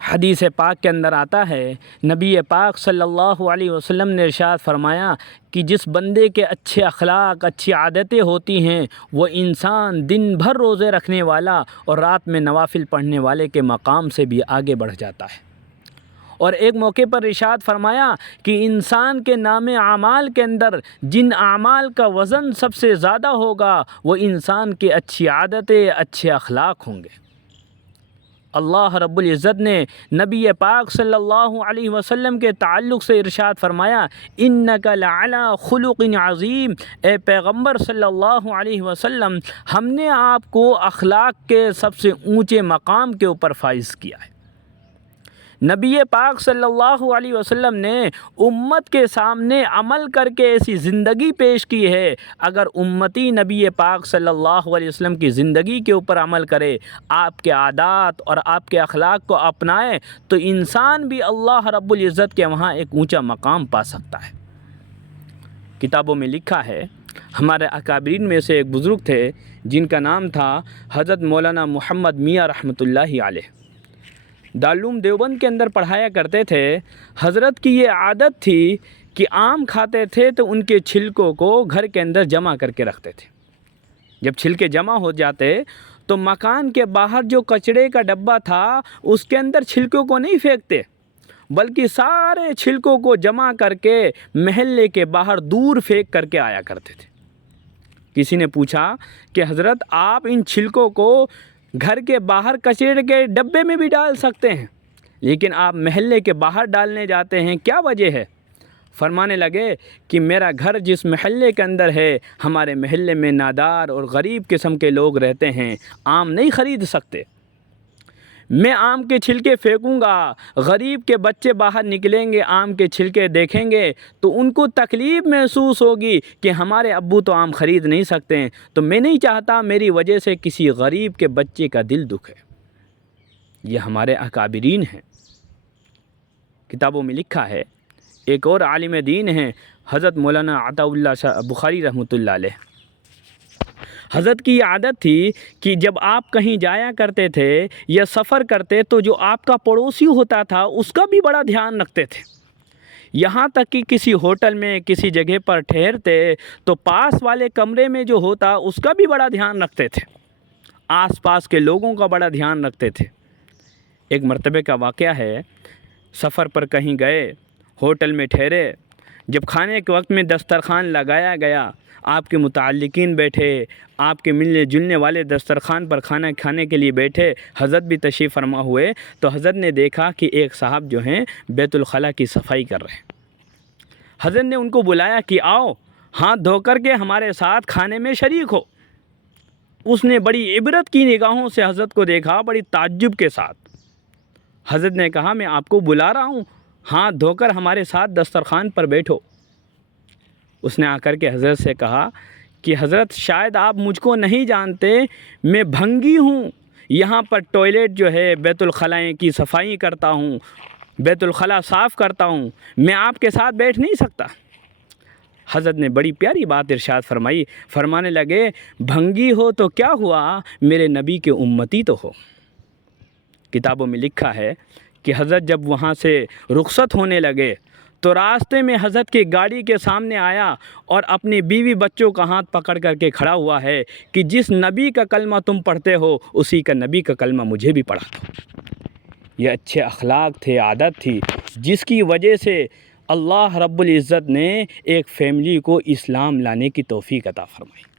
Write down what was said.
حدیث پاک کے اندر آتا ہے، نبی پاک صلی اللہ علیہ وسلم نے ارشاد فرمایا کہ جس بندے کے اچھے اخلاق، اچھی عادتیں ہوتی ہیں، وہ انسان دن بھر روزے رکھنے والا اور رات میں نوافل پڑھنے والے کے مقام سے بھی آگے بڑھ جاتا ہے۔ اور ایک موقع پر ارشاد فرمایا کہ انسان کے نام اعمال کے اندر جن اعمال کا وزن سب سے زیادہ ہوگا وہ انسان کی اچھی عادتیں، اچھے اخلاق ہوں گے۔ اللہ رب العزت نے نبی پاک صلی اللہ علیہ وسلم کے تعلق سے ارشاد فرمایا، انک لعلی خلق عظیم، اے پیغمبر صلی اللہ علیہ وسلم، ہم نے آپ کو اخلاق کے سب سے اونچے مقام کے اوپر فائز کیا ہے۔ نبی پاک صلی اللہ علیہ وسلم نے امت کے سامنے عمل کر کے ایسی زندگی پیش کی ہے، اگر امتی نبی پاک صلی اللہ علیہ وسلم کی زندگی کے اوپر عمل کرے، آپ کے عادات اور آپ کے اخلاق کو اپنائے، تو انسان بھی اللہ رب العزت کے وہاں ایک اونچا مقام پا سکتا ہے۔ کتابوں میں لکھا ہے، ہمارے اکابرین میں سے ایک بزرگ تھے جن کا نام تھا حضرت مولانا محمد میاں رحمۃ اللہ علیہ، دارالعلوم دیوبند کے اندر پڑھایا کرتے تھے۔ حضرت کی یہ عادت تھی کہ آم کھاتے تھے تو ان کے چھلکوں کو گھر کے اندر جمع کر کے رکھتے تھے۔ جب چھلکے جمع ہو جاتے تو مکان کے باہر جو کچڑے کا ڈبہ تھا اس کے اندر چھلکوں کو نہیں پھینکتے، بلکہ سارے چھلکوں کو جمع کر کے محلے کے باہر دور پھینک کر کے آیا کرتے تھے۔ کسی نے پوچھا کہ حضرت آپ ان چھلکوں کو گھر کے باہر کچڑے کے ڈبے میں بھی ڈال سکتے ہیں، لیکن آپ محلے کے باہر ڈالنے جاتے ہیں، کیا وجہ ہے؟ فرمانے لگے کہ میرا گھر جس محلے کے اندر ہے، ہمارے محلے میں نادار اور غریب قسم کے لوگ رہتے ہیں، آم نہیں خرید سکتے۔ میں آم کے چھلکے پھینکوں گا، غریب کے بچے باہر نکلیں گے، آم کے چھلکے دیکھیں گے تو ان کو تکلیف محسوس ہوگی کہ ہمارے ابو تو آم خرید نہیں سکتے ہیں، تو میں نہیں چاہتا میری وجہ سے کسی غریب کے بچے کا دل دکھے۔ یہ ہمارے اکابرین ہیں۔ کتابوں میں لکھا ہے، ایک اور عالم دین ہیں حضرت مولانا عطا اللہ شاہ بخاری رحمۃ اللہ علیہ۔ حضرت کی یہ عادت تھی کہ جب آپ کہیں جایا کرتے تھے یا سفر کرتے تو جو آپ کا پڑوسی ہوتا تھا اس کا بھی بڑا دھیان رکھتے تھے۔ یہاں تک کہ کسی ہوٹل میں کسی جگہ پر ٹھہرتے تو پاس والے کمرے میں جو ہوتا اس کا بھی بڑا دھیان رکھتے تھے، آس پاس کے لوگوں کا بڑا دھیان رکھتے تھے۔ ایک مرتبہ کا واقعہ ہے، سفر پر کہیں گئے، ہوٹل میں ٹھہرے، جب کھانے کے وقت میں دسترخوان لگایا گیا، آپ کے متعلقین بیٹھے، آپ کے ملنے جلنے والے دسترخوان پر کھانا کھانے کے لیے بیٹھے، حضرت بھی تشریف فرما ہوئے، تو حضرت نے دیکھا کہ ایک صاحب جو ہیں بیت الخلاء کی صفائی کر رہے ہیں۔ حضرت نے ان کو بلایا کہ آؤ ہاتھ دھو کر کے ہمارے ساتھ کھانے میں شریک ہو۔ اس نے بڑی عبرت کی نگاہوں سے حضرت کو دیکھا، بڑی تعجب کے ساتھ۔ حضرت نے کہا میں آپ کو بلا رہا ہوں، ہاتھ دھو کر ہمارے ساتھ دسترخوان پر بیٹھو۔ اس نے آ کر کے حضرت سے کہا کہ حضرت شاید آپ مجھ کو نہیں جانتے، میں بھنگی ہوں، یہاں پر ٹوائلٹ جو ہے بیت الخلاء کی صفائی کرتا ہوں، بیت الخلاء صاف کرتا ہوں، میں آپ کے ساتھ بیٹھ نہیں سکتا۔ حضرت نے بڑی پیاری بات ارشاد فرمائی، فرمانے لگے بھنگی ہو تو کیا ہوا، میرے نبی کے امتی تو ہو۔ کتابوں میں لکھا ہے کہ حضرت جب وہاں سے رخصت ہونے لگے تو راستے میں حضرت کی گاڑی کے سامنے آیا اور اپنی بیوی بچوں کا ہاتھ پکڑ کر کے کھڑا ہوا ہے کہ جس نبی کا کلمہ تم پڑھتے ہو اسی کا نبی کا کلمہ مجھے بھی پڑھا دو۔ یہ اچھے اخلاق تھے، عادت تھی، جس کی وجہ سے اللہ رب العزت نے ایک فیملی کو اسلام لانے کی توفیق عطا فرمائی۔